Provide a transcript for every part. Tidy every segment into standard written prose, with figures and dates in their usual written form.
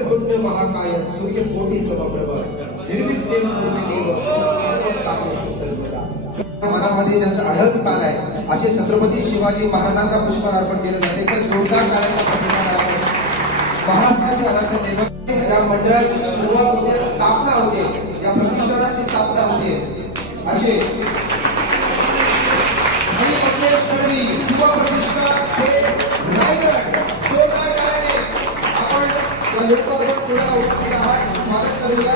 वक्रतुंड महाकाय सूर्यकोटी समप्रभ निर्विघ्नं कुरु देव सर्वकार्येषु सर्वदा। मनामध्ये ज्यांचं आढळ स्थान आहे असे छत्रपती शिवाजी महाराजांना पुष्पहार अर्पण केलं जाते। तर जोरदार टाळ्यांचा प्रतिसाद आहे। महाराष्ट्राचे आराध्य दैवत या मंडळाची सुरुवात होते, स्थापना होते, या प्रतिष्ठानाची स्थापना होते असे युवा प्रतिष्ठान हे रायगड जोरदार टाळ्याने आपण या लोकांवर सोडायला उपस्थित आहात। स्वागत करूया।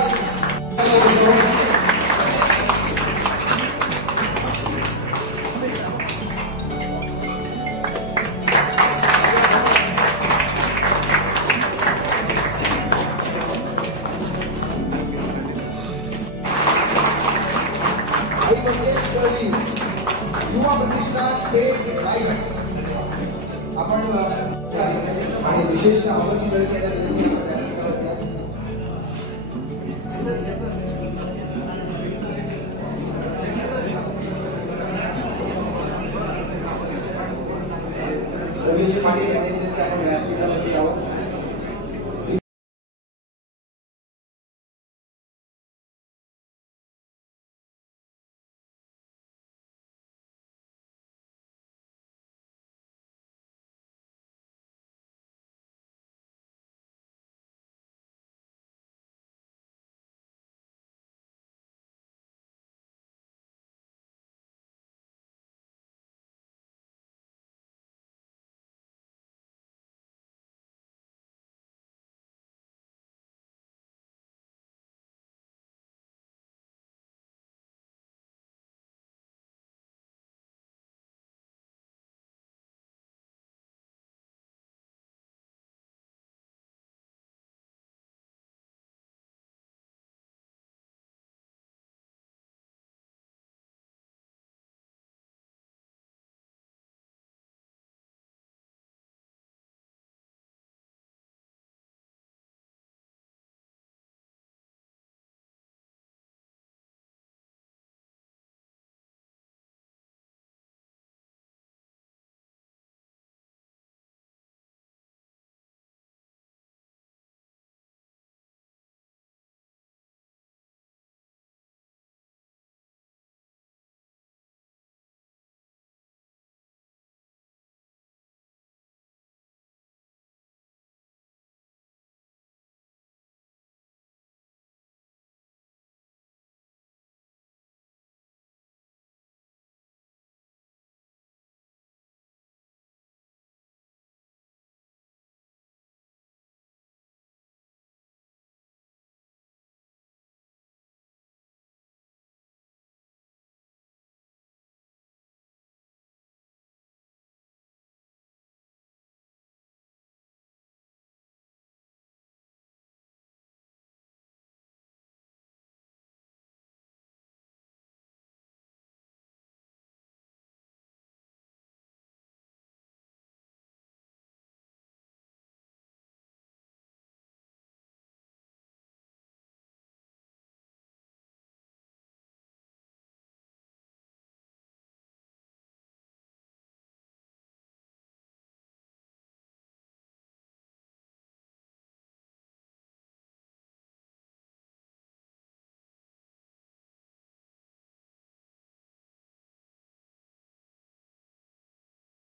युवा प्रतिष्ठान हे रायगड आपण आणि विशेष आवडची वेळ केल्यानंतर रवींद्र पाटील यांनी आपण व्यासपीठावरती आहोत।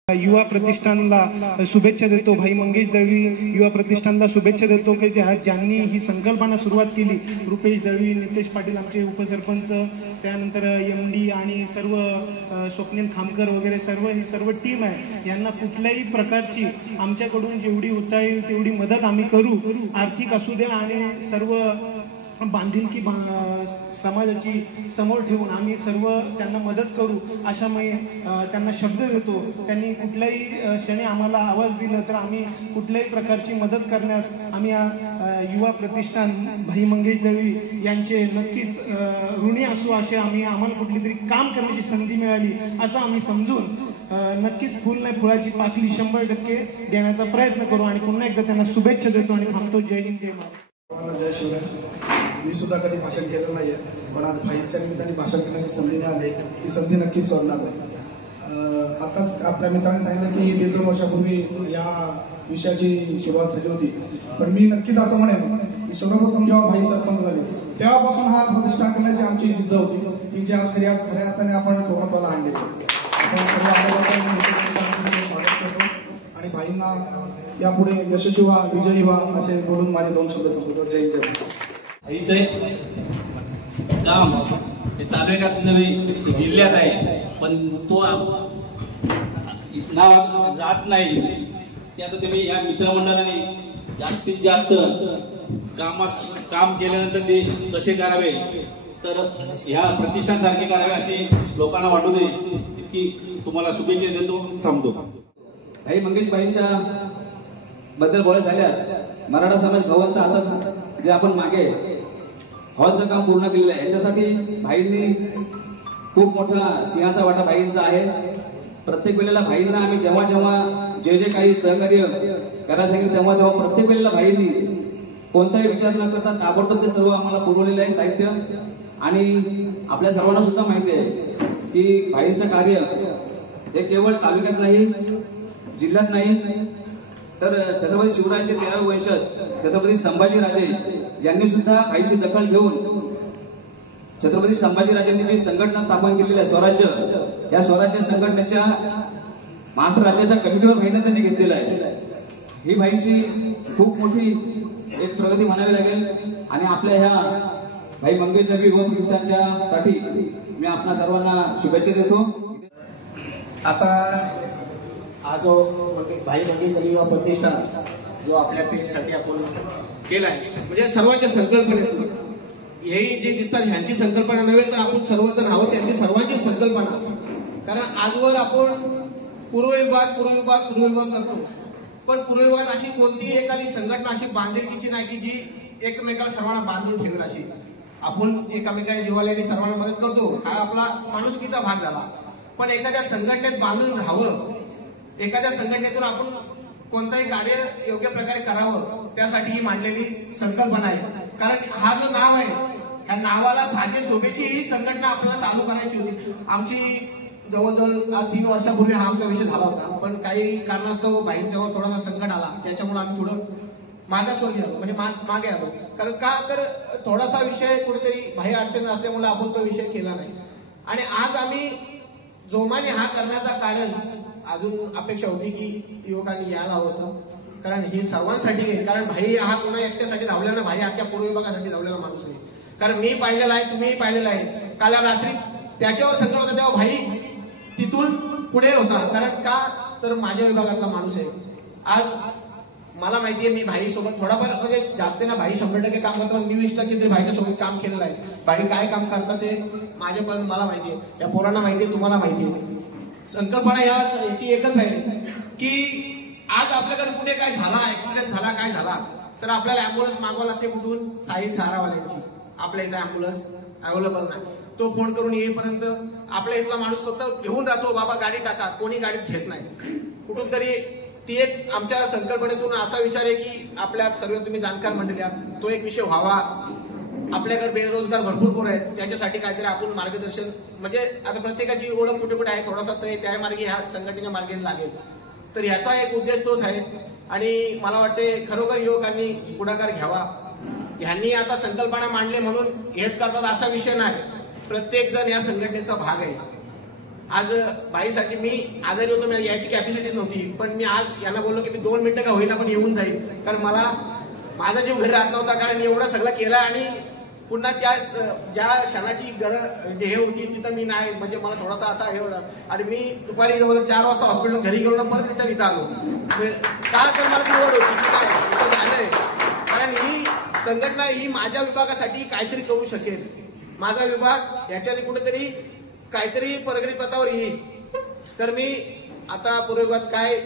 युवा प्रतिष्ठानला शुभेच्छा देतो। भाई मंगेश दळवी युवा प्रतिष्ठानला शुभेच्छा देतो की ज्यांनी ही संकल्पना सुरुवात केली। रुपेश दळवी, नितेश पाटील आमचे उपसरपंच, त्यानंतर MD आणि सर्व स्वप्नील खामकर वगैरे ही सर्व टीम आहे। यांना कुठल्याही प्रकारची आमच्याकडून जेवढी होता येईल तेवढी मदत आम्ही करू। आर्थिक असू द्या आणि सर्व बांधिलकी समाजाची समोर ठेवून आम्ही सर्व त्यांना मदत करू अशा मी त्यांना शब्द देतो। त्यांनी कुठल्याही क्षणी आम्हाला आवाज दिला तर आम्ही कुठल्याही प्रकारची मदत करण्यास आम्ही युवा प्रतिष्ठान भाई मंगेश दळवी यांचे नक्कीच ऋणी असू। असे आम्हाला कुठली तरी काम करण्याची संधी मिळाली असं आम्ही समजून नक्कीच फुल नाही फुलाची पाकळी 100% देण्याचा प्रयत्न करू। आणि पुन्हा एकदा त्यांना शुभेच्छा देतो आणि थांबतो। जय हिंद, जय महाराष्ट्र। जय शिवराय। मी सुद्धा कधी भाषण केलेलं नाहीये, पण आज भाईच्या निमित्ताने भाषण करण्याची संधी मिळाली, ती संधी नक्कीच सोडणार नाही। आताच आपल्या मित्रांनी सांगितलं की 1.5-2 वर्षापूर्वी या विषयाची सुरुवात झाली होती. पण मी नक्कीच असं म्हणेन की सर्वप्रथम जेव्हा भाई सरपंच झाले तेव्हापासून हा प्रतिष्ठान करण्याची आमची जिद्द होती की जे आज खऱ्या अर्थाने आपण पूर्णत्वाला आणले. आपण सर्व स्वागत करतो आणि भाईंना यापुढे यशस्वी व्हा, विजयी व्हा असे बोलून माझे 2 शब्द संपवतो. जय जय. भाईचे काम हे तालुक्यात नव्हे जिल्ह्यात आहे, पण तो नाव जात नाही. ते आता तुम्ही या मित्रमंडळाने जास्तीत जास्त काम केल्यानंतर ते कसे करावे, तर ह्या प्रतिष्ठानसारखे करावे असे लोकांना वाटू दे. इतकी तुम्हाला शुभेच्छा देतो. थांबतो. भाई मंगेश भाईंच्या बद्दल बोलायचं झाल्यास मराठा समाज भवनचा आता जे आपण मागे हॉलचं काम पूर्ण केलेलं आहे याच्यासाठी भाईंनी खूप मोठा सिंहाचा वाटा भाईंचा आहे. प्रत्येक वेळेला भाईंना आम्ही जेव्हा जेव्हा जे काही सहकार्य करायला सांगितलं तेव्हा प्रत्येक वेळेला भाईंनी कोणताही विचार न करता ताबडतोब ते सर्व आम्हाला पुरवलेलं आहे साहित्य. आणि आपल्या सर्वांना सुद्धा माहिती आहे की भाईंचं कार्य हे केवळ तालुक्यात नाही, जिल्ह्यात नाही, तर छत्रपती शिवरायांचे 13वे वंशज छत्रपती संभाजीराजे यांनी सुद्धा भाईची दखल घेऊन छत्रपती संभाजीराजांनी जी संघटना स्थापन केलेली आहे स्वराज्य, या स्वराज्य संघटनेच्या महाराष्ट्र राज्याच्या कमिटीवर भाईंना त्यांनी घेतलेलं आहे. ही भाईची खूप मोठी एक प्रगती म्हणावी लागेल. आणि आपल्या ह्या भाई मंगेश दळवी युवा प्रतिष्ठानच्या साठी मी आपल्या सर्वांना शुभेच्छा देतो. आता हा जो भाई मंगेश दळवी युवा प्रतिष्ठान जो आपल्या पेनसाठी आपण केलाय, म्हणजे सर्वांच्या संकल्पनेतून हे जे दिसतात ह्यांची संकल्पना नव्हे, तर आपण सर्वजण आहोत त्यांची सर्वांची संकल्पना. कारण आजवर आपण पूर्वविभाग करतो, पण पूर्वविभाग अशी कोणतीही एखादी संघटना अशी बांधिलकीची नाही की जी एकमेकाला सर्वांना बांधून ठेवेल अशी. आपण एकमेकाच्या जीवाला सर्वांना मदत करतो, हा आपला माणुसकीचा भाग झाला. पण एखाद्या संघटनेत बांधून राहावं, एखाद्या संघटनेतून आपण कोणताही कार्य योग्य प्रकारे करावं, त्यासाठी ही मांडलेली संकल्पना आहे. कारण हा जो नाव आहे, ह्या नावाला साजे शोभेची ही संघटना आपल्याला चालू करायची होती. आमची जवळजवळ 3 वर्षापूर्वी हा आमचा विषय झाला होता, पण काही कारणास्तव भाईंच्यावर थोडासा संकट आला, त्याच्यामुळे आम्ही थोडं मागासवर गेलो, म्हणजे मागे आलो. कारण का, तर थोडासा विषय कुठेतरी भाई अडचण असल्यामुळे आपण तो विषय केला नाही. आणि आज आम्ही जोमाने हा करण्याचं कारण अजून अपेक्षा होती की युवकांनी यायला होतं, कारण ही सर्वांसाठी आहे. कारण भाई हा कोणा एकट्यासाठी धावलेला, भाई अख्ख्या पूर्व विभागासाठी धावलेला माणूस आहे. कारण मी पाहिलेला आहे, तुम्हीही पाहिलेला आहे. काल रात्री त्याच्यावर सगळं होतं तेव्हा भाई तिथून पुढे होता. कारण का, तर माझ्या विभागातला माणूस आहे. आज मला माहितीये मी भाई सोबत थोडाफार, म्हणजे जास्त ना, भाई 100% काम करतो, मी 20% तरी भाईच्या सोबत काम केलेलं आहे. भाई काय काम करतात ते माझ्या पण मला माहितीये, या पोरांना माहितीये, तुम्हाला माहितीये. संकल्पना याची एकच आहे की आज आपल्याकडे कुठे काय झाला, ऍक्सिडेंट झाला, काय झाला, तर आपल्याला अँब्युलन्स मागवा लागते कुठून, साई सहारावाल्यांची. आपल्या इथे अँब्युलन्स अवेलेबल नाही. तो फोन करून येईपर्यंत आपल्या इथला माणूस फक्त घेऊन राहतो, बाबा गाडी टाका, कोणी गाडीत घेत नाही. कुठून तरी ती एक आमच्या संकल्पनेतून असा विचार आहे की आपल्या सर्व तुम्ही जाणकार मंडळी आहात, तो एक विषय व्हावा. आपल्याकडे बेरोजगार भरपूर पोरं आहेत, त्यांच्यासाठी काहीतरी आपण मार्गदर्शन, म्हणजे आता प्रत्येकाची ओळख कुठे कुठे आहे, थोडासा त्या मार्गे ह्या संघटनेच्या मार्गे लागेल. तर ह्याचा एक उद्देश तोच आहे. आणि मला वाटते खरोखर युवकांनी पुढाकार घ्यावा. ह्यांनी आता संकल्पना मांडले म्हणून हेच करतात असा विषय नाही, प्रत्येक जण या संघटनेचा भाग आहे. आज भाईसाठी मी आजारी होतो, मला यायची कॅपॅसिटीच नव्हती, पण मी आज यांना बोललो की मी 2 मिनिटं का होईना पण येऊन जाईल. कारण मला माझा जीव घरी राहत नव्हता, कारण एवढं सगळं केलं आणि पुन्हा त्या ज्या क्षणाची गरज हे होती तिथं मी नाही, म्हणजे मला थोडासा असा हे होता. आणि मी दुपारी जवळ 4 वाजता हॉस्पिटल घरी गेलो ना, परत रिटर्न इथं आलो. का, तर मला ती ओढ होती की काय इथं झालंय, कारण ही संघटना ही माझ्या विभागासाठी काहीतरी करू शकेल. माझा विभाग याच्याने कुठेतरी काहीतरी प्रगती पथावर येईल. तर मी आता पूर्व विभागात काय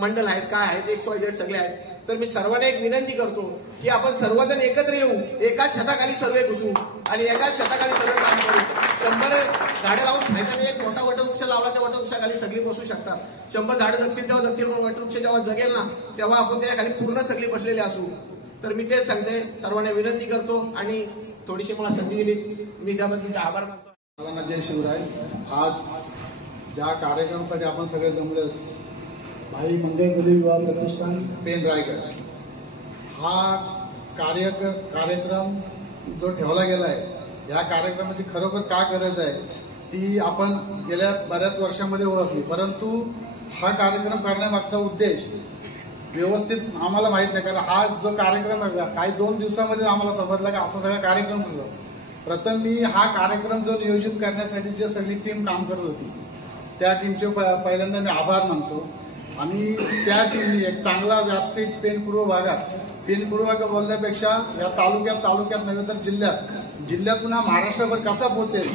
मंडळ आहेत, काय आहेत, XYZ सगळे आहेत, तर मी सर्वांना एक विनंती करतो की आपण सर्वजण एकत्र येऊ, एकाच छताखाली सर्वे घुसू आणि एकाच छताखाली सर्व काम करू. 100 झाडं लावून फायदा नाही. एक मोठा वटवृक्ष लावला, त्या वटवृक्षाखाली सगळी बसू शकतात. 100 झाडं जगतील तेव्हा जगतील, पण वटवृक्ष जेव्हा जगेल ना, तेव्हा आपण त्याखाली पूर्ण सगळी बसलेले असू. तर मी तेच सांगते, सर्वांना विनंती करतो आणि थोडीशी मला संधी दिली, मी त्याबद्दल आभार मानतो. जय शिवराय. आज ज्या कार्यक्रमासाठी आपण सगळे जमले भाई मंगेश दळवी युवा प्रतिष्ठान पेन रायगड हा कार्यक्रम जो ठेवला गेला आहे, या कार्यक्रमाची खरोखर का गरज आहे ती आपण गेल्या बऱ्याच वर्षामध्ये ओळखली, परंतु हा कार्यक्रम करण्यामागचा उद्देश व्यवस्थित आम्हाला माहित नाही, कारण हा जो कार्यक्रम आहे काही 2 दिवसामध्ये आम्हाला समजला की असा सगळा कार्यक्रम होतो. प्रथम मी हा कार्यक्रम जो नियोजित करण्यासाठी जे सगळी टीम काम करत होती त्या टीमचे पहिल्यांदा मी आभार मानतो. आणि त्या टीमनी एक चांगला व्यासपीठ पेन पूर्व भागात बोलण्यापेक्षा या तालुक्यात नव्हे तर जिल्ह्यातून हा महाराष्ट्रभर कसा पोहोचेल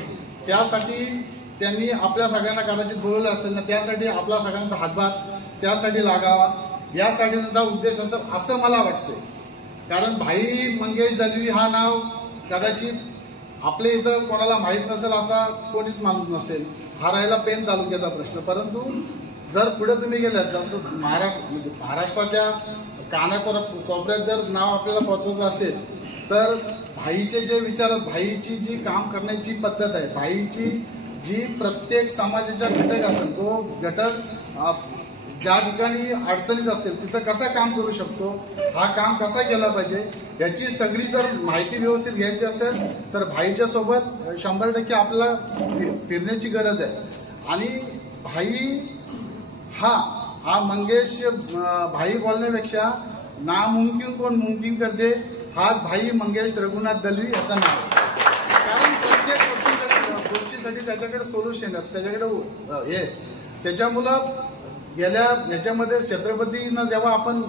त्यासाठी त्यांनी आपल्या सगळ्यांना कदाचित बोलवलं असेल ना, त्यासाठी आपला सगळ्यांचा हातभार त्यासाठी लागावा, यासाठी त्यांचा उद्देश असं मला वाटतंय. कारण भाई मंगेश दळवी हा नाव कदाचित आपल्या इथं कोणाला माहीत नसेल असा कोणीच माणूस नसेल. हा राहिला पेन तालुक्याचा प्रश्न, परंतु जर पुढे तुम्ही गेलात जसं महाराष्ट्राच्या कोपऱ्यात जर नाव आपल्याला पोहोचवायचं असेल तर भाईचे जे विचार, भाईची जी काम करण्याची पद्धत आहे, भाईची जी प्रत्येक समाजाचा घटक असेल तो घटक ज्या ठिकाणी अडचणीत असेल तिथं कसं काम करू शकतो, हा काम कसा केला पाहिजे याची सगळी जर माहिती व्यवस्थित घ्यायची असेल तर भाईच्या सोबत 100% आपल्याला फिरण्याची गरज आहे. आणि भाई हा मंगेश भाई बोलण्यापेक्षा नामुमकिन कोण मुमकिन करते, हा भाई मंगेश रघुनाथ दळवी याचं नाव. कारण प्रत्येक गोष्टीसाठी त्याच्याकडे सोल्युशन आहे, त्याच्याकडे त्याच्यामुळं गेल्या याच्यामध्ये छत्रपतीनं जेव्हा आपण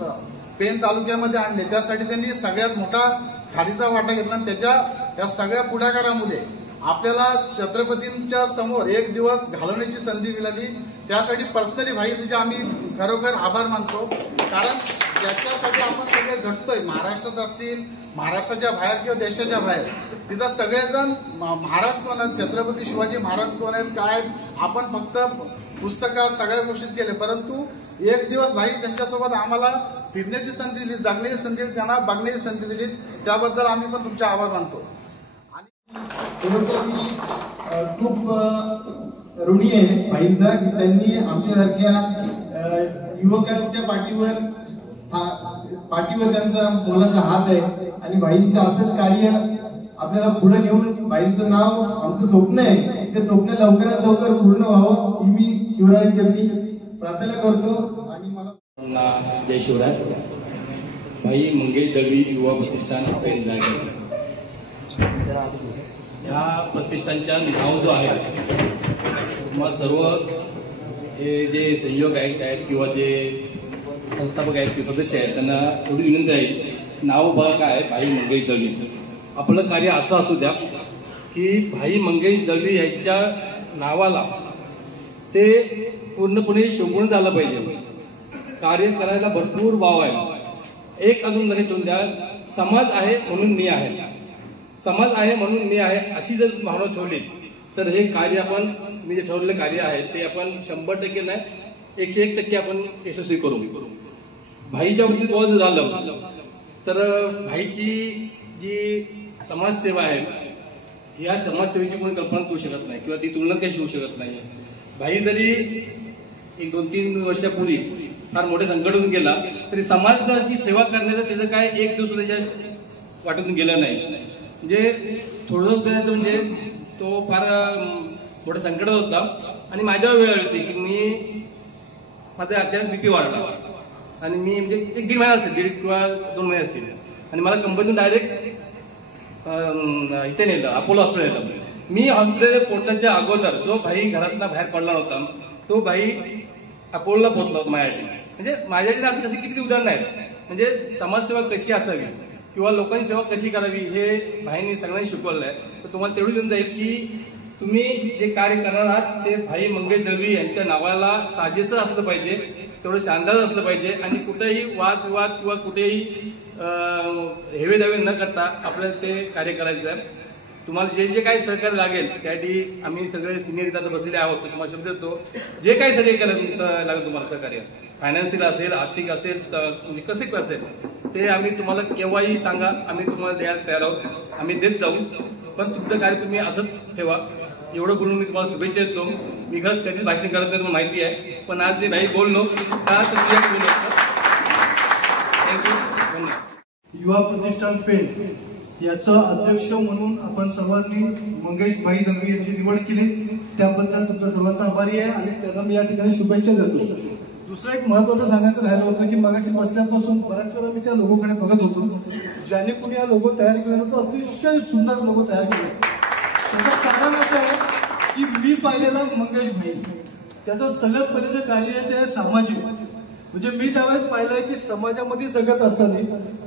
पेन तालुक्यामध्ये आणले त्यासाठी त्यांनी सगळ्यात मोठा खारीचा वाटा घेतला. आणि या सगळ्या पुढाकारामुळे आपल्याला छत्रपतींच्या समोर एक दिवस घालवण्याची संधी मिळाली. त्यासाठी पर्सनली भाई तुझे आम्ही खरोखर आभार मानतो. कारण ज्याच्यासाठी आपण सगळे झटतोय, महाराष्ट्रात असतील, महाराष्ट्राच्या बाहेर किंवा देशाच्या बाहेर, तिथं सगळेजण महाराज कोण आहेत, छत्रपती शिवाजी महाराज कोण आहेत, काय आपण फक्त पुस्तकात सगळ्या गोष्टीत केले, परंतु एक दिवस भाई त्यांच्यासोबत आम्हाला फिरण्याची संधी दिली, जगण्याची संधी दिली, त्यांना बघण्याची संधी दिली, त्याबद्दल आम्ही पण तुमचे आभार मानतो. खूप ऋणी आहे भाईंचा की त्यांनी आमच्यासारख्या युवकांच्या पाठीवर त्यांचा मोलाचा हात आहे. आणि भाईंचं असंच कार्य आपल्याला पुढे घेऊन भाईंचं नाव आमचं स्वप्न आहे, ते स्वप्न लवकरात लवकर पूर्ण व्हावं ही मी शिवरायांचरणी प्रार्थना करतो. आणि मला जय शिवराय. भाई मंगेश दळवी युवा प्रतिष्ठान पेन रायगड ह्या प्रतिष्ठानच्या नाव जो आहे तुम्हा सर्व हे जे संयोग आहेत किंवा जे संस्थापक आहेत किंवा सदस्य आहेत त्यांना एवढी विनंती आहे, नाव बघा काय भाई मंगेश दळवी. आपलं कार्य असं असू द्या की भाई मंगेश दळवी यांच्या नावाला ते पूर्णपणे शोभून झालं पाहिजे. कार्य करायला भरपूर वाव आहे. एक अजून लक्षात ठेवून द्या, समाज आहे म्हणून मी आहे, समाज आहे म्हणून मी आहे अशी जर भावना ठेवली तर हे कार्य आपण मी जे ठरवलेलं कार्य आहे ते आपण 100% नाही 101% आपण यशस्वी करू. भाईच्या बाबतीत बोलायचं झालं तर भाईची जी समाजसेवा आहे या समाजसेवेची कोणी कल्पना करू शकत नाही किंवा ती तुलना कशी होऊ शकत नाही. भाई जरी 1-2-3 वर्षापूर्वी फार मोठे संकटून गेला तरी समाजाची सेवा करण्याचं त्याचं काय एक दिवस त्याच्या वाटून गेलं नाही. म्हणजे थोडं देण्याचं म्हणजे तो फार मोठ्या संकटात होता. आणि माझ्यावर वेळ आली होती की मी माझा अचानक BP वाढला आणि मी म्हणजे 1-1.5 महिना असतील, 1.5 किंवा 2 महिने असतील. आणि मला कंपनीतून डायरेक्ट इथे नेलं, अपोलो हॉस्पिटल नेलं. मी हॉस्पिटल पोहोचण्याच्या अगोदर जो भाई घरातनं बाहेर पडला नव्हता तो भाई अपोलोला पोहोचला होता माझ्यासाठी. म्हणजे माझ्याकडे अशी कशी किती उदाहरणं आहेत. म्हणजे समाजसेवा कशी असावी किंवा लोकांची सेवा कशी करावी हे भाईंनी सगळ्यांनी शिकवलं आहे. तर तुम्हाला तेवढी विनंती आहे की तुम्ही जे कार्य करणार आहात ते भाई मंगेश दळवी यांच्या नावाला साजेसं असलं पाहिजे, तेवढं शानदार असलं पाहिजे. आणि कुठेही वादविवाद किंवा कुठेही हेवे दावे न करता आपल्याला ते कार्य करायचं आहे. तुम्हाला जे जे काही सहकार्य लागेल त्यासाठी आम्ही सगळे सिनियर इथं बसलेले आहोत. तुम्हाला शब्द देतो जे काही सगळे लागेल तुम्हाला सहकार्य, फायनान्शियल असेल, आर्थिक असेल, म्हणजे कसे असेल ते आम्ही तुम्हाला केव्हाही सांगा, आम्ही तुम्हाला द्यायला तयार आहोत, आम्ही देत जाऊ. पण तुमचं कार्य तुम्ही असंच ठेवा. एवढं बोलून मी तुम्हाला शुभेच्छा देतो. मी खरंच कधीच भाषण करत नाही, माहिती आहे, पण आज मी भाई बोललो का तर तुझ्या थँक्यू. धन्यवाद. युवा प्रतिष्ठान पेण याचं अध्यक्ष म्हणून आपण सर्वांनी मंगेश भाई दळवी यांची निवड केली, त्याबद्दल तुमचा सर्वांचा आभारी आहे आणि त्यांना मी या ठिकाणी शुभेच्छा देतो. दुसरं एक महत्वाचं सांगायचं राहिलं होतं की मगाशी बसल्यापासून बऱ्याच वेळा मी त्या लोगोकडे बघत होतो. ज्याने कोणी हा लोगो तयार केला तो अतिशय सुंदर लोगो तयार केला. त्याचं कारण असं आहे की मी पाहिलेला मंगेश भाई त्याचं सगळ्यात पहिलं जे कार्य आहे ते आहे सामाजिक. म्हणजे मी त्यावेळेस पाहिलंय की समाजामध्ये जगत असताना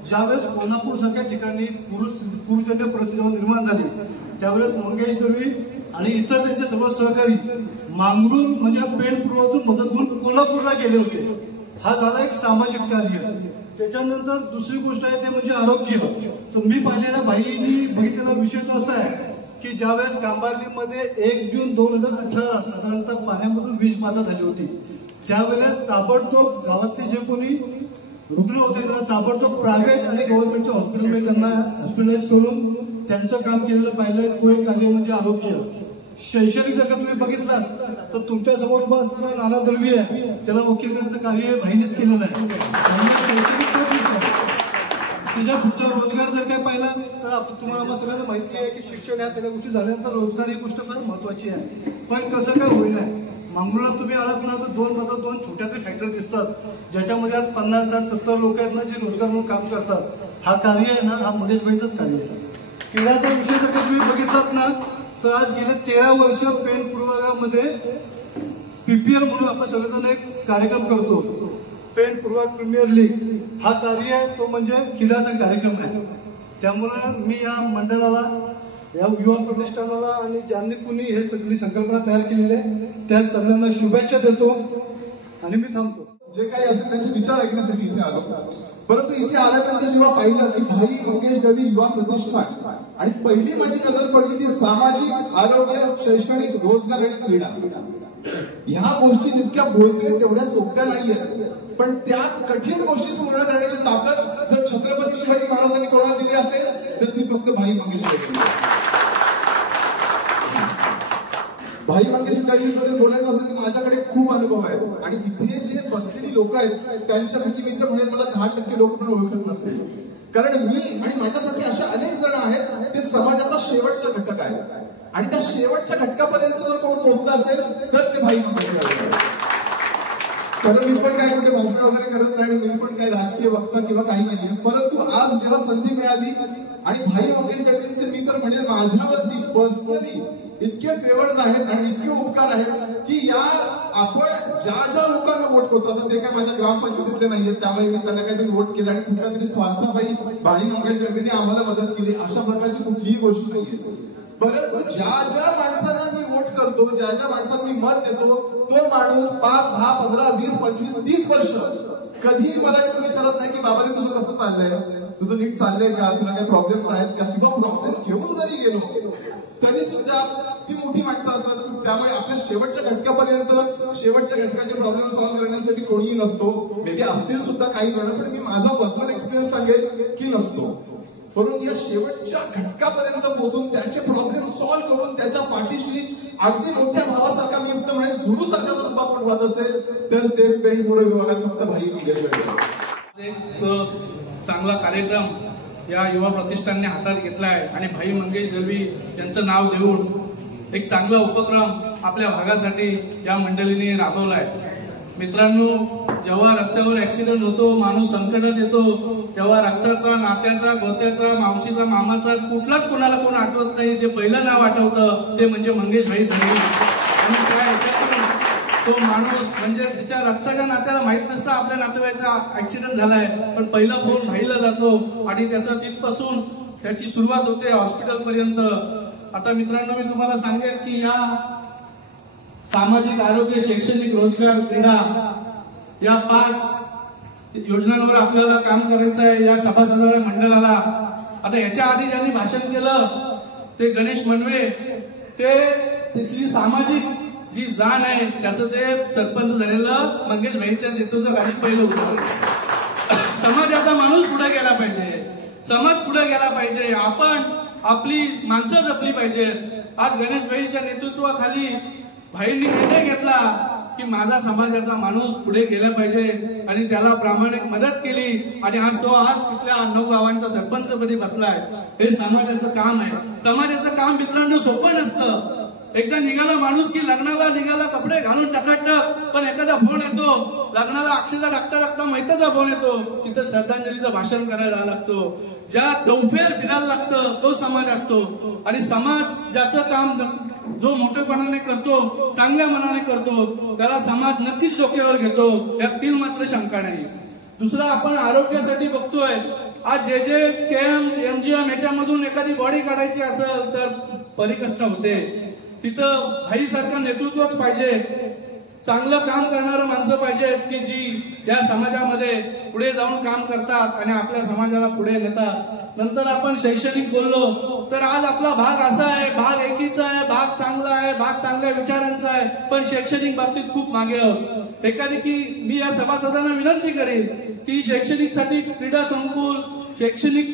ज्यावेळेस कोल्हापूर सारख्या ठिकाणी पूरजन्य परिस्थिती निर्माण झाली त्यावेळेस मंगेश दळवी आणि इतर त्यांचे सर्व सहकारी मांगरून म्हणजे पेण पूर्वातून मदत घेऊन कोल्हापूरला गेले होते. हा झाला एक सामाजिक कार्य. त्याच्यानंतर दुसरी गोष्ट आहे ते म्हणजे आरोग्य. तर मी पाहिलेल्या बाईंनी बघितलेला विषय तो असा आहे की ज्यावेळेस कांबार्लीमध्ये 1 जून 2018 साधारणतः पाण्यामधून विषबाधा झाली होती त्यावेळेस ताबडतोब गावातले जे कोणी रुग्ण होते त्यांना ताबडतोब प्रायव्हेट आणि गव्हर्नमेंटच्या हॉस्पिटलमध्ये त्यांना हॉस्पिटलाइज करून त्यांचं काम केलेलं पाहिलं. तो एक कार्य म्हणजे आरोग्य. शैक्षणिक जर का तुम्ही बघितला तर तुमच्या समोर उभा असणारा नाना दळवी आहे त्याला वकील करण्याचं कार्य भाईनेच केलेलं आहे. शैक्षणिक त्याच्या पुढचा रोजगार जर काय पाहिला तर तुम्हाला सगळ्यांना माहिती आहे की शिक्षण या सगळ्या गोष्टी झाल्यानंतर रोजगार ही गोष्ट फार महत्वाची आहे. पण कसं काय होईना मांगरूळला तुम्ही आलात ना तर दोन छोट्या तरी फॅक्टरी दिसतात ज्याच्यामध्ये आज 50, 60, 70 लोक आहेत ना जे रोजगार म्हणून काम करतात. हा कार्य आहे ना हा मंगेश भाईचाच कार्य आहे. क्रीडाचा विषय जर का तुम्ही बघितलात ना तर आज गेले 13 वर्ष पेण पूर्वभागामध्ये PPL म्हणून आपण सगळेजण एक कार्यक्रम करतो. पेण पूर्व प्रीमियर लीग हा कार्य आहे तो म्हणजे क्रीडाचा कार्यक्रम आहे. त्यामुळे मी या मंडळाला या युवा प्रतिष्ठानाला आणि ज्यांनी कुणी हे सगळी संकल्पना तयार केलेली आहे त्या सगळ्यांना शुभेच्छा देतो आणि मी थांबतो. जे काही असेल त्याचे विचार ऐकण्यासाठी इथे आलो. परंतु इथे आल्यानंतर जेव्हा पाहिलं की भाई मंगेश दळवी युवा प्रतिष्ठान आणि पहिली माझी नजर पडली ती सामाजिक, आरोग्य, शैक्षणिक, रोजगार आणि क्रीडा. ह्या गोष्टी जितक्या बोलतोय तेवढ्या सोप्या नाहीये, पण त्या कठीण गोष्टी पूर्ण करण्याची ताकद जर छत्रपती शिवाजी महाराजांनी कोणाला दिली असेल तर ती फक्त भाई मंगेश दळवी. भाई मंगेश दळवींबद्दल बोलायचं असेल तर माझ्याकडे खूप अनुभव आहे आणि इथे जे बसलेली लोक आहेत त्यांच्या व्यतिरिक्त म्हणेल मला 10% लोक पण ओळखत नसतील. कारण मी आणि माझ्यासाठी अशा अनेक जण आहेत ते समाजाचा शेवटचा घटक आहे आणि त्या शेवटच्या घटकापर्यंत जर कोण पोहोचला असेल तर ते भाई मंगेश दळवी. कारण मी पण काय कुठे भाषण वगैरे करत नाही आणि मी पण काही राजकीय वक्ता किंवा काही नाही, परंतु आज जेव्हा संधी मिळाली आणि भाई मंगेश दळवींचे मी तर म्हणेल माझ्यावरती पर्सनली इतके फेवर्स आहेत आणि इतके उपकार आहेत की या आपण ज्या लोकांना वोट करतो आता ते काय माझ्या ग्रामपंचायतीतले नाहीये त्यामुळे मी त्यांना काहीतरी वोट केलं आणि कुठल्या तरी स्वार्थाबाई भाई मंगेश दळवींनी आम्हाला मदत केली अशा प्रकारची कुठलीही गोष्ट नाहीये. परंतु ज्या माणसांना मी वोट करतो, ज्या माणसांना मी मत देतो तो माणूस 5, 10, 15, 20, 25, 30 वर्ष कधीही मला कोणी विचारत नाही की बाबा रे तुझं कसं चाललंय, तुझं नीट चाललंय का, तुला काही प्रॉब्लेम्स आहेत का, किंवा प्रॉब्लेम घेऊन जरी गेलो तरी सुद्धा ती मोठी माणसं असतात. त्यामुळे आपल्या शेवटच्या घटकापर्यंत शेवटच्या घटकाचे प्रॉब्लेम सॉल्व्ह करण्यासाठी कोणीही नसतो. मे बी असतील सुद्धा काही जण, पण मी माझा पर्सनल एक्सपिरियन्स सांगेल की नसतो. परंतु या शेवटच्या घटकापर्यंत पोहोचून त्याचे प्रॉब्लेम सॉल्व्ह करून त्याच्या पाठीशी अगदी मोठ्या भावासारखा मी फक्त म्हणेल गुरुसारखा जर आपण वाद असेल तर ते पेण पूर्व विभागात फक्त भाई मंगेश दळवी. एक चांगला कार्यक्रम या युवा प्रतिष्ठानने हातात घेतला आहे आणि भाई मंगेश दळवी यांचं नाव देऊन एक चांगला उपक्रम आपल्या भागासाठी या मंडळीने राबवला आहे. मित्रांनो, जेव्हा रस्त्यावर ऍक्सिडेंट होतो, माणूस संकटात येतो, तेव्हा रक्ताचा, नात्याचा, गोत्याचा, मावशीचा, मामाचा कुठलाच कोणाला कोण आठवत नाही. जे पहिलं नाव आठवतं ते म्हणजे मंगेश भाई दळवी. आणि काय तो माणूस म्हणजे ज्याच्या रक्ताच्या नात्याला माहित नसतं आपल्या नातेवाईचा ऍक्सिडेंट झालाय, पण पहिला फोन भाईला जातो आणि त्याचा तिथपासून त्याची सुरुवात होते हॉस्पिटल पर्यंत. आता मित्रांनो, मी तुम्हाला सांगेन की या सामाजिक, आरोग्य, शैक्षणिक, रोजगार, क्रीडा या 5 योजनांवर आपल्याला काम करायचं आहे या सभासदांच्या मंडळाला. आता याच्या आधी ज्यांनी भाषण केलं ते गणेश मनवे, ते तिथली सामाजिक जी जाण आहे त्याचं ते सरपंच झालेलं मंगेश भाईच्या नेतृत्वाखाली पहिलं होतं. समाजाचा माणूस पुढे गेला पाहिजे, समाज पुढे गेला पाहिजे. आपण आपली माणसं जपली पाहिजे. आज गणेश भाईच्या नेतृत्वाखाली भाईंनी निर्णय घेतला की माझा समाजाचा माणूस पुढे गेला पाहिजे आणि त्याला प्रामाणिक मदत केली आणि आज तो तिथल्या 9 गावांच्या सरपंचपदी बसलाय. हे समाजाचं काम आहे. समाजाचं काम मित्रांनो सोपं नसतं. एकदा निघाला माणूस की लग्नाला निघाला कपडे घालून टकाटक, पण एखादा फोन येतो लग्नाला अक्षता टाकता मैताचा फोन येतो, तिथं श्रद्धांजलीचं भाषण करायला लागतो. ज्या चौफेर फिरायला लागतं तो समाज असतो. आणि समाज ज्याचं काम जो मोठेपणाने करतो, चांगल्या मनाने करतो, त्याला समाज नक्कीच डोक्यावर घेतो, यातील मात्र शंका नाही. दुसरा आपण आरोग्यासाठी बघतोय. आज जे केएम एमजीएम याच्यामधून एखादी बॉडी काढायची असेल तर परिकष्ट होते. तिथं भाईसारखं नेतृत्वच पाहिजे. चांगलं काम करणारं माणसं पाहिजेत की जी या समाजामध्ये पुढे जाऊन काम करतात आणि आपल्या समाजाला पुढे नेतात. नंतर आपण शैक्षणिक बोललो तर आज आपला भाग असा आहे, भाग एकीचा आहे, भाग चांगला आहे, भाग चांगल्या विचारांचा आहे, पण शैक्षणिक बाबतीत खूप मागे आहोत. एखादी की मी या सभासदांना विनंती करेन की शैक्षणिकसाठी क्रीडा संकुल, शैक्षणिक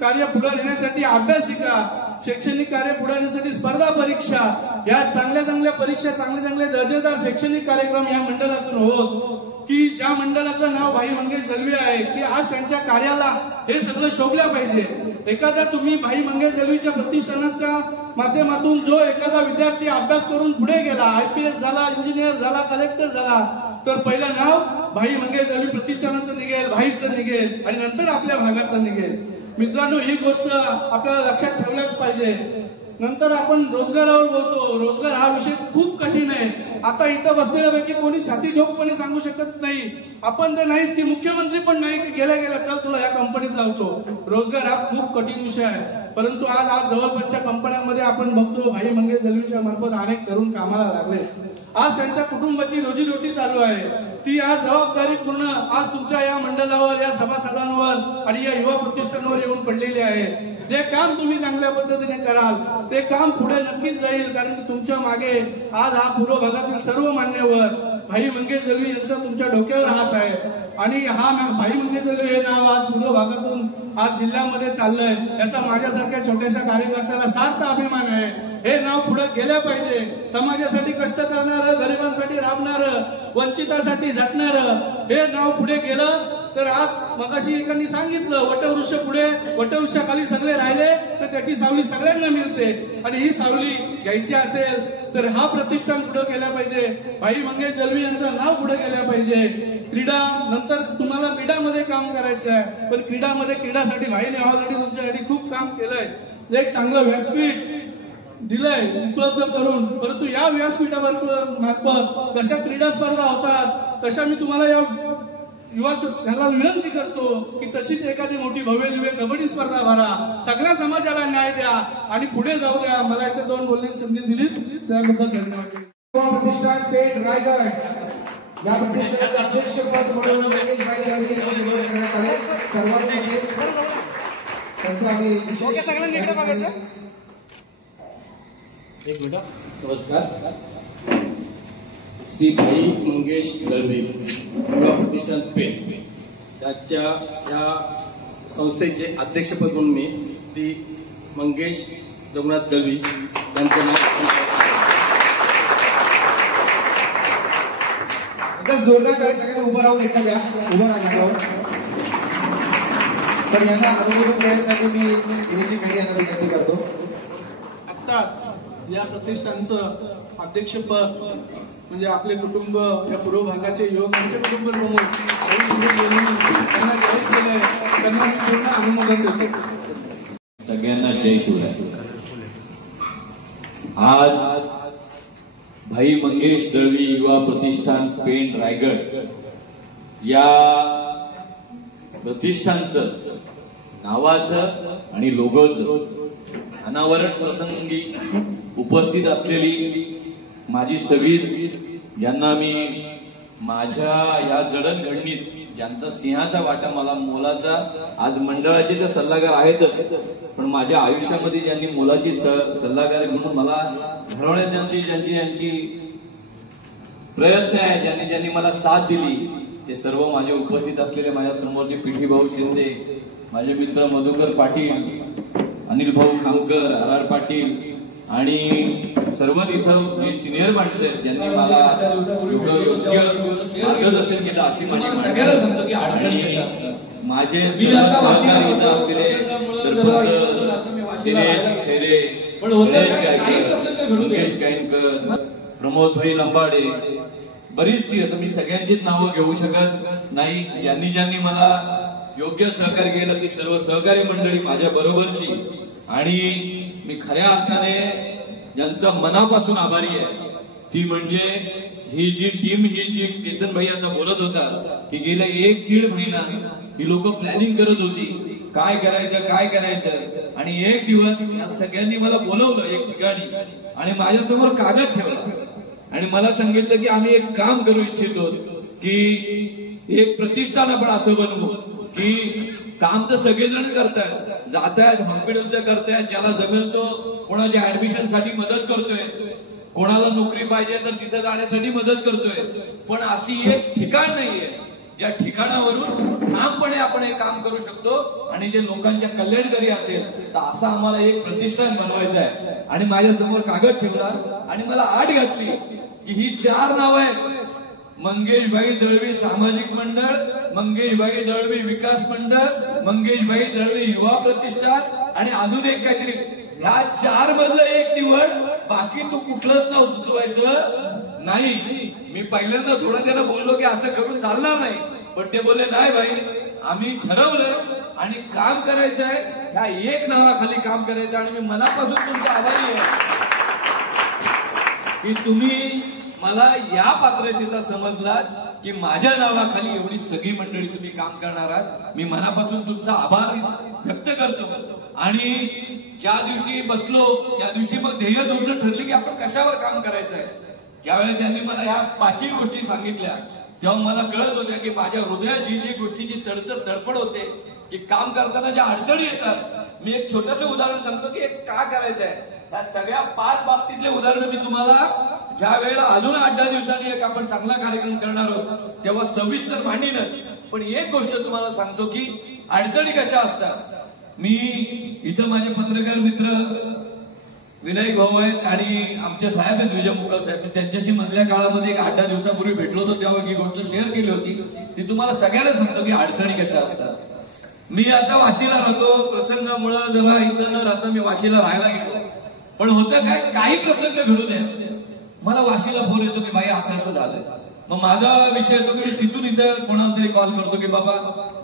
कार्य पुढे नेण्यासाठी अभ्यासिका, शैक्षणिक कार्य पुढे नेण्यासाठी स्पर्धा परीक्षा, या चांगल्या परीक्षा, चांगले दर्जेदार शैक्षणिक कार्यक्रम या मंडळातून होत. की ज्या मंडळाचं नाव भाई मंगेश दळवी आहे की आज त्यांच्या कार्याला हे सगळं शोभल्या पाहिजे. एखादा तुम्ही भाई मंगेश दळवीच्या प्रतिष्ठानाच्या माध्यमातून जो एखादा विद्यार्थी अभ्यास करून पुढे गेला, IPS झाला, इंजिनियर झाला, कलेक्टर झाला, तर पहिलं नाव भाई मंगेश दळवी प्रतिष्ठानाचं निघेल, भाईचं निघेल आणि नंतर आपल्या भागाचं निघेल. मित्रांनो, ही गोष्ट आपल्याला लक्षात ठेवल्याच पाहिजे. नंतर आपण रोजगारावर बोलतो. रोजगार हा विषय खूप कठीण आहे. आता इथं बसलेल्यापैकी कोणी छाती ठोकपणे सांगू शकत नाही. आपण तर नाहीच की मुख्यमंत्री पण नाही की गेल्या चल तुला या कंपनीत लावतो. रोजगार हा खूप कठीण विषय आहे. परंतु आज जवळपासच्या कंपन्यांमध्ये आपण बघतो भाई मंगेश दळवीच्या मार्फत अनेक तरुण कामाला लागले. आज त्यांच्या कुटुंबाची रोजीरोटी चालू आहे. ती आज जबाबदारी पूर्ण आज तुमच्या या मंडळावर, या सभासदांवर आणि या युवा प्रतिष्ठानावर येऊन पडलेली आहे. जे काम तुम्ही चांगल्या पद्धतीने कराल ते काम पुढे नक्कीच जाईल. कारण की तुमच्या मागे आज हा पूर्व भागातील सर्व मान्यवर भाई मंगेश दळवी यांचा तुमच्या डोक्यावर हात आहे. आणि हा भाई मंगेश दळवी हे नाव आज पूर्व भागातून आज जिल्ह्यामध्ये चाललंय, याचा माझ्यासारख्या छोट्याशा कार्यकर्त्याला सार्थ अभिमान आहे. हे नाव पुढे गेलं पाहिजे. समाजासाठी कष्ट करणारं, गरिबांसाठी राबणारं, वंचितासाठी झटणारं हे नाव पुढे गेलं तर आज मगाशी एकांनी सांगितलं वटवृक्ष पुढे, वटवृक्षाखाली सगळे राहिले तर त्याची सावली सगळ्यांना मिळते. आणि ही सावली घ्यायची असेल तर हा प्रतिष्ठान पुढे गेल्या पाहिजे. भाई मंगेश दळवी यांचं नाव पुढे गेल्या पाहिजे. क्रीडा नंतर तुम्हाला क्रीडामध्ये काम करायचं आहे, पण क्रीडासाठी भाईने ऑलरेडी तुमच्यासाठी खूप काम केलंय. एक चांगलं व्यासपीठ दिलंय उपलब्ध करून. परंतु या व्यासपीठावर मार्फत कशा क्रीडा स्पर्धा होतात तशा मी तुम्हाला या युवा विनंती करतो की तशीच एखादी मोठी भव्य दिव्य कबड्डी स्पर्धा भरा. सगळ्या समाजाला न्याय द्या आणि पुढे जाऊ द्या. मला इथे 2 बोलण्याची संधी दिली त्याबद्दल धन्यवाद. प्रतिष्ठान पेठ रायगड या प्रतिष्ठानाचे अध्यक्षपद म्हणून मंगेश भाई दळवी यांची निवड करण्यात आली. सर्वांमध्ये त्यांचा आम्ही विशेष एक मिनिट. नमस्कार. श्री भाई मंगेश दळवी युवा प्रतिष्ठान पेठ त्याच्या या संस्थेचे अध्यक्षपद म्हणून मी श्री मंगेश रघुनाथ दळवी यांचं जोरदार टाळी सगळ्यांना उभं राहून एखाद्या उभं राहण्यावर तर यांना अनुभव करण्यासाठी मी येण्याची काही यांना विनंती करतो. आत्ताच या प्रतिष्ठानचं अध्यक्षपद म्हणजे आपले कुटुंब या पूर्व भागाचे युवकांचे कुटुंब प्रमुख त्यांना जाहीर केलंय. त्यांना मी पूर्ण अनुमोदन देतो. सगळ्यांना जय शिवराय. आज भाई मंगेश दळवी युवा प्रतिष्ठान पेठ रायगड या प्रतिष्ठानचं नावाचं आणि लोगोचं अनावरण प्रसंगी उपस्थित असलेली माझी सगळीच यांना मी माझ्या या जडणघडणीत ज्यांचा सिंहाचा वाटा मला मोलाचा, आज मंडळाचे तर सल्लागार आहेतच पण माझ्या आयुष्यामध्ये ज्यांनी मोलाची सल्लागार म्हणून मला घडवण्याची ज्यांची प्रयत्न आहे, ज्यांनी मला साथ दिली ते सर्व माझे उपस्थित असलेले माझ्या समोरचे पिठी भाऊ शिंदे, माझे मित्र मधुकर पाटील अनिल भाऊ खामकर, आर पाटील आणि सर्वच इथं जी सिनियर माणसं आहेत ज्यांनी मला योग्य मार्गदर्शन केलं अशी माझी सगळ्याला सांगतो की अडचणी कशा असतात. माझे सहकारी इथं असलेले दिनेश खैरे, गणेश गायकर, मुकेश गायकर, प्रमोद भाई लंबाडे, बरीचशी. आता मी सगळ्यांचीच नावं घेऊ शकत नाही. ज्यांनी ज्यांनी मला योग्य सहकार्य केलं ती सर्व सहकारी मंडळी माझ्या बरोबरची आणि मी खऱ्या अर्थाने ज्यांचा मनापासून आभारी आहे ती म्हणजे ही जी टीम, ही जी केतन भाई आता बोलत होता की गेल्या 1-1.5 महिना ही लोक प्लॅनिंग करत होती काय करायचं आणि एक दिवस या सगळ्यांनी मला बोलवलं एक ठिकाणी आणि माझ्यासमोर कागद ठेवला आणि मला सांगितलं की आम्ही एक काम करू इच्छितो की एक प्रतिष्ठान आपण असं बनवू की काम तर सगळेजण करतायत, जातायत, हॉस्पिटलचं करतायत, ज्याला जमेल तो कोणाच्या ऍडमिशन साठी मदत करतोय, कोणाला नोकरी पाहिजे तर तिथं जाण्यासाठी मदत करतोय, पण अशी एक ठिकाण नाहीये ज्या ठिकाणावरून ठामपणे आपण हे काम करू शकतो आणि जे लोकांच्या कल्याणकारी असेल तर असं आम्हाला एक प्रतिष्ठान बनवायचं आहे. आणि माझ्या समोर कागद ठेवला आणि मला आठ घातली की ही 4 नावं आहेत, मंगेशभाई दळवी सामाजिक मंडळ, मंगेशभाई दळवी विकास मंडळ, मंगेशभाई दळवी युवा प्रतिष्ठान आणि अजून एक काहीतरी. ह्या 4 मधलं एक निवड, बाकी तू कुठलंच नाव सुचवायचं नाही. मी पहिल्यांदा थोडं त्यांना बोललो की असं करून चालणार नाही, पण ते बोलले नाही भाई आम्ही ठरवलं आणि काम करायचं आहे, ह्या एक नावाखाली काम करायचं. आणि मी मनापासून तुमचा आभारी आहे की तुम्ही मला या पात्रतेचा समजलात की माझ्या नावाखाली एवढी सगळी मंडळी तुम्ही काम करणार आहात. मी मनापासून तुमचा आभार व्यक्त करतो. आणि ज्या दिवशी बसलो त्या दिवशी मग ध्येय धोरण ठरली की आपण कशावर काम करायचं आहे. ज्यावेळेला त्यांनी मला ह्या 5 गोष्टी सांगितल्या तेव्हा मला कळत होत्या की माझ्या हृदयात जी गोष्टीची तडफड होते की काम करताना ज्या अडचणी येतात. मी एक छोटंसं उदाहरण सांगतो की का करायचं आहे. या सगळ्या 5 बाबतीतले उदाहरण मी तुम्हाला ज्या वेळेला अजून 8-10 दिवसांनी एक आपण चांगला कार्यक्रम करणार आहोत तेव्हा सविस्तर मांडीनच. पण एक गोष्ट तुम्हाला सांगतो की अडचणी कशा असतात. मी इथं माझे पत्रकार मित्र विनायक भाऊ आहेत आणि आमचे साहेब आहेत विजय मुकाल साहेब. मी त्यांच्याशी मधल्या काळामध्ये एक 8-10 दिवसापूर्वी भेटलो होतो तेव्हा ही गोष्ट शेअर केली होती. ती तुम्हाला सगळ्यांना सांगतो की अडचणी कशा असतात. मी आता वाशीला राहतो, प्रसंगामुळे जरा इथं न राहता मी वाशीला राहायला गेलो. पण होतं काय, काही प्रसंग घडू द्या मला वाशीला फोन येतो की भाई असं झालंय. मग माझा विषय येतो की तिथून इथं कोणाला तरी कॉल करतो की बाबा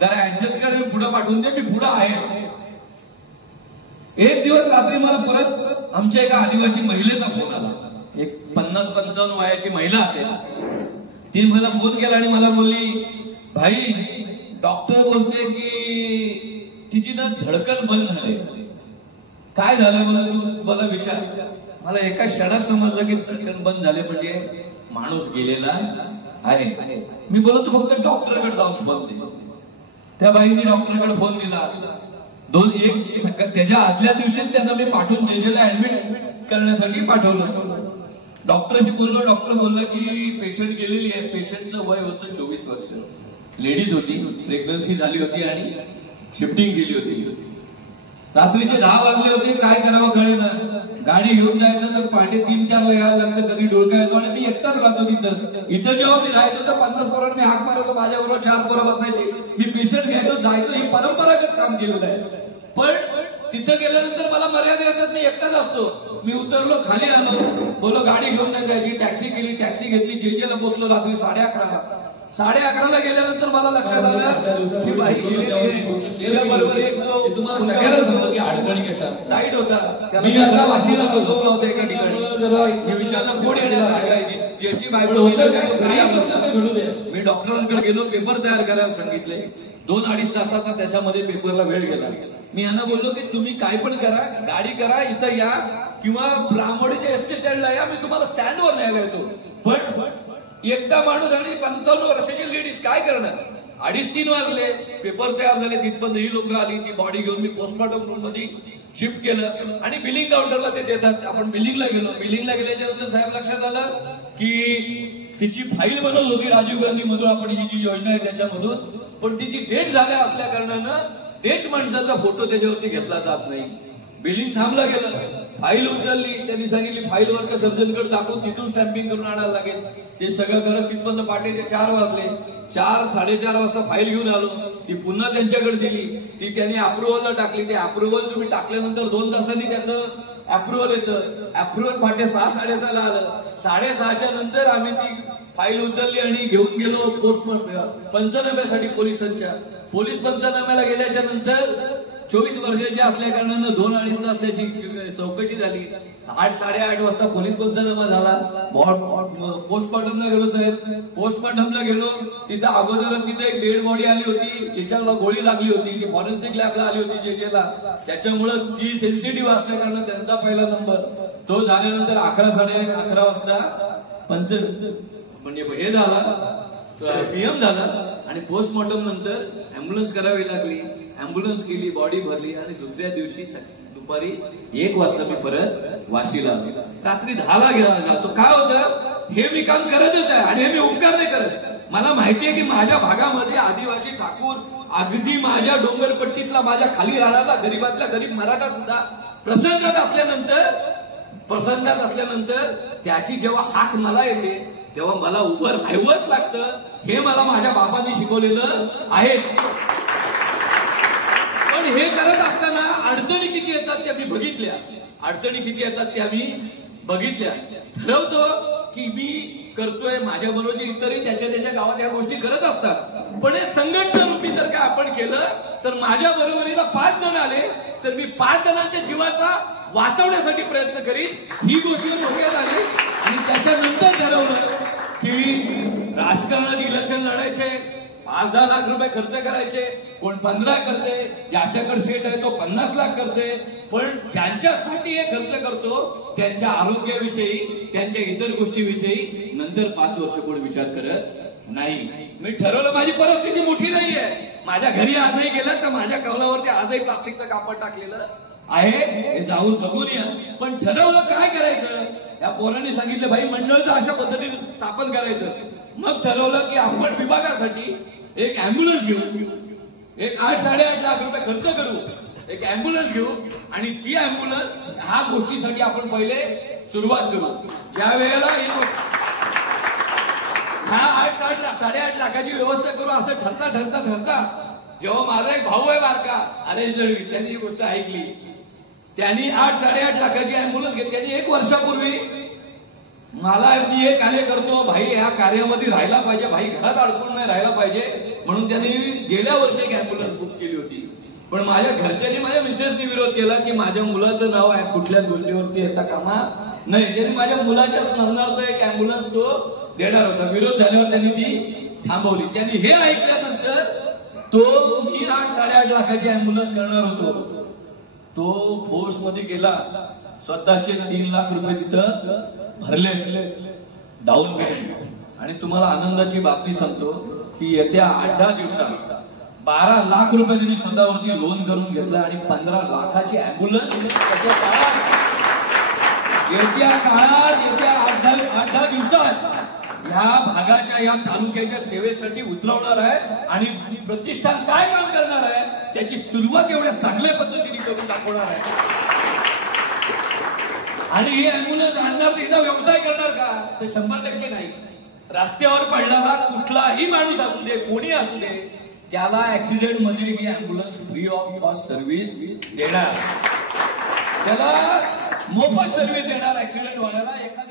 जरा ऍडजस्ट करा, पुढे पाठवून दे, मी पुढे आहे. एक दिवस रात्री मला परत आमच्या एका आदिवासी महिलेचा फोन आला. एक 50-55 वयाची महिला असेल. ती मला फोन केला आणि मला बोलली भाई डॉक्टर बोलते की तिची ना धडकन बंद झाली. काय झालं मला विचार. मला एका क्षणात समजलं की धडकन बंद झाले म्हणजे माणूस गेलेला आहे. मी बोलतो फक्त डॉक्टरकडे जाऊन फोन दे. त्या बाईने डॉक्टरकडे फोन दिला. त्याच्या आदल्या दिवशीच त्यांना मी पाठवून जेजेला ऍडमिट करण्यासाठी पाठवलं. डॉक्टरशी बोललो. डॉक्टर बोललं की पेशंट गेलेली आहे. पेशंटचं वय होतं 24 वर्ष. लेडीज होती, प्रेग्नन्सी झाली होती आणि शिफ्टिंग केली होती. रात्रीचे 10 वाजले होते. काय करावं कळेना. गाडी घेऊन जायचं तर पहाटे 3-4 ला यायला लागतं. कधी डोळका येतो आणि मी एकटाच राहतो तिथं. इथं जेव्हा मी राहायचो तर 50 पोरांना मी हाक मारतो. माझ्याबरोबर 4 पोरं बसायचे. मी पेशंट घ्यायचो, जायचो. ही परंपरागत काम केलेलं आहे. पण तिथं गेल्यानंतर मला मर्यादा येतात. मी एकटाच असतो. मी उतरलो, खाली आलो, बोलो गाडी घेऊन नाही जायची. टॅक्सी केली, टॅक्सी घेतली. जेजेला पोहोचलो रात्री 11:30ला. 11:30ला गेल्यानंतर मला लक्षात आलं की बाई बरोबर एक तुम्हाला सगळ्याला सांगतो की अडचणी कशा असतात. लाईट होता त्याला आता वाशीला होतो एका ठिकाणी. मी विचारलं कोण येण्यासारखं ज्याची बायको घडू दे. मी डॉक्टरांकडे गेलो, पेपर तयार करायला सांगितले. 2-2.5 तासाचा त्याच्यामध्ये पेपरला वेळ गेला. मी यांना बोललो की तुम्ही काय पण करा, गाडी करा, इथं या किंवा ब्राह्मणीच्या एसटी स्टँडला या, मी तुम्हाला स्टँडवर न्यायला येतो. पण एकटा माणूस आणि 55 वर्षाची लेडीज काय करणार. 2:30-3 वाजले, पेपर तयार झाले. तिथपर्यंत ही लोक आली. ती बॉडी घेऊन मी पोस्टमॉर्टम रूम मध्ये शिफ्ट केलं आणि बिलिंग काउंटरला ते देतात. आपण बिलिंगला गेलो. बिलिंगला गेल्याच्या नंतर साहेब लक्षात आलं की तिची फाईल बनवत होती राजीव गांधी मधून, आपण ही जी योजना आहे त्याच्यामधून. पण तिची डेट झाल्या असल्या कारणानं डेट माणसाचा फोटो त्याच्यावरती घेतला जात नाही. बिलिंग थांबलं गेलं, फाईल उचलली, त्यांनी सांगितली फाईलवर का सर्जनकडे दाखवून तिथून स्टॅम्पिंग करून आणायला लागेल. ते सगळं करत तिथपर्यंत पहाटेचे 4 वाजले. 4-4:30 वाजता फाईल घेऊन आलो, ती पुन्हा त्यांच्याकडे दिली, ती त्यांनी अप्रुव्हलला टाकली. ते अप्रुव्हल तुम्ही टाकल्यानंतर 2 तासांनी त्याचं अप्रुव्हल येतं. अप्रुव्हल पहाटे 6-6:30 आलं. 6:30च्या नंतर आम्ही ती फाईल उचलली आणि घेऊन गेलो पंचनाम्यासाठी पोलिसांच्या. पोलीस पंचनाम्याला गेल्याच्या नंतर 24 वर्षाचे असल्या कारणानं 2-2.5 तास त्याची चौकशी झाली. 8-8:30 वाजता पोलीस पंचनामा झाला. पोस्टमॉर्टमला गेलो साहेब, पोस्टमॉर्टमला गेलो, तिथं अगोदरच तिथे एक डेड बॉडी आली होती, त्याच्याला गोळी लागली होती, ती फॉरेन्सिक लॅबला आली होती जेजेला, त्याच्यामुळं ती सेन्सिटिव्ह असल्या कारणानं त्यांचा पहिला नंबर तो झाल्यानंतर 11-11:30 वाजता म्हणजे हे झाला, पीएम झाला आणि पोस्टमॉर्टम नंतर अँब्युलन्स करावी लागली. अँब्युलन्स केली, बॉडी भरली आणि दुसऱ्या दिवशी दुपारी 1 वाजता मी परत वाशीला आलो. रात्री 10ला जातो. काय होतं, हे मी काम करतच आहे आणि हे मी उपकार नाही करत. मला माहितीये की माझ्या भागामध्ये आदिवासी ठाकूर, अगदी माझ्या डोंगरपट्टीतला माझ्या खाली राहणारा गरीबातला गरीब मराठा सुद्धा प्रसंगात असल्यानंतर त्याची जेव्हा हाक मला येते तेव्हा मला उभं राहावंच लागतं. हे मला माझ्या बाबांनी शिकवलेलं आहे. पण हे करत असताना अडचणी किती येतात त्या मी बघितल्या. ठरवतो की मी करतोय, माझ्या बरोबर इतरही त्याच्या गावात या गोष्टी करत असतात. पण हे संघटना रूपी जर का आपण केलं तर माझ्या बरोबरीला 5 जण आले तर मी 5 जणांच्या जीवाचा वाचवण्यासाठी प्रयत्न करीन. ही गोष्ट डोक्यात आली आणि त्याच्यानंतर ठरवलं की राजकारणात इलेक्शन लढायचे, 5-10 लाख रुपये खर्च करायचे, कोण 15 करते, ज्याच्याकडे सेट आहे तो 50 लाख करते. पण ज्यांच्यासाठी हे खर्च करतो त्यांच्या आरोग्याविषयी, त्यांच्या इतर गोष्टीविषयी नंतर 5 वर्ष कोण विचार करत नाही. मी ठरवलं, माझी परिस्थिती मोठी नाहीये, माझ्या घरी आजही गेलं तर माझ्या कौलावरती आजही प्लास्टिकचं कापड टाकलेलं आहे, हे जाऊन बघून या. पण ठरवलं काय करायचं. या पोरांनी सांगितलं भाई मंडळचं अशा पद्धतीने स्थापन करायचं. मग ठरवलं की आपण विभागासाठी एक अँब्युलन्स घेऊ, एक 8-8.5 लाख रुपये खर्च करू, एक अँब्युलन्स घेऊ आणि ती अँब्युलन्स ह्या गोष्टीसाठी आपण पहिले सुरुवात करू. ज्या वेळेला ह्या 8-8 लाखाची व्यवस्था करू असं ठरता जेव्हा माझा एक भाऊ आहे बारका अरेंज जळवी, त्यांनी ही गोष्ट ऐकली. त्यांनी 8-8.5 लाखाची अँब्युलन्स घेतली. त्यांनी 1 वर्षापूर्वी मला, मी हे कार्य करतो भाई, ह्या कार्यामध्ये राहायला पाहिजे भाई, घरात अडकून नाही राहायला पाहिजे म्हणून त्यांनी गेल्या वर्षी एक अँब्युलन्स बुक केली होती. पण माझ्या घरच्यांनी, माझ्या मिसेसनी विरोध केला की माझ्या मुलाचं नाव आहे कुठल्याच गोष्टीवरती येता कामा नाही. त्यांनी माझ्या मुलाच्या नावाचा एक अँब्युलन्स तो देणार होता. विरोध झाल्यावर त्यांनी ती थांबवली. त्यांनी हे ऐकल्यानंतर तो मी 8-8.5 लाखाची अँब्युलन्स करणार होतो, तो फोर्स मध्ये गेला, स्वतःचे 3 लाख रुपये तिथं भरले डाऊन पेमेंट. आणि तुम्हाला आनंदाची बातमी सांगतो की येत्या 8-10 दिवसात 12 लाख रुपये त्यांनी स्वतःवरती लोन करून घेतलं आणि 15 लाखाची अँब्युलन्स येत्या 8-10 दिवसात या भागाच्या, या तालुक्याच्या सेवेसाठी उतरवणार आहे. आणि प्रतिष्ठान काय काम करणार आहे त्याची सुरुवात एवढ्या चांगल्या पद्धतीने करून दाखवणार आहे. आणि हे अँब्युलन्स आणणार तिचा व्यवसाय करणार का, तर 100% नाही. रस्त्यावर पडणारा कुठलाही माणूस असू दे, कोणी असू दे, त्याला ऍक्सिडेंट मध्ये ही ambulance free of cost service देणार, त्याला मोफत सर्व्हिस देणार ऍक्सिडेंट वाल्याला. एखाद्या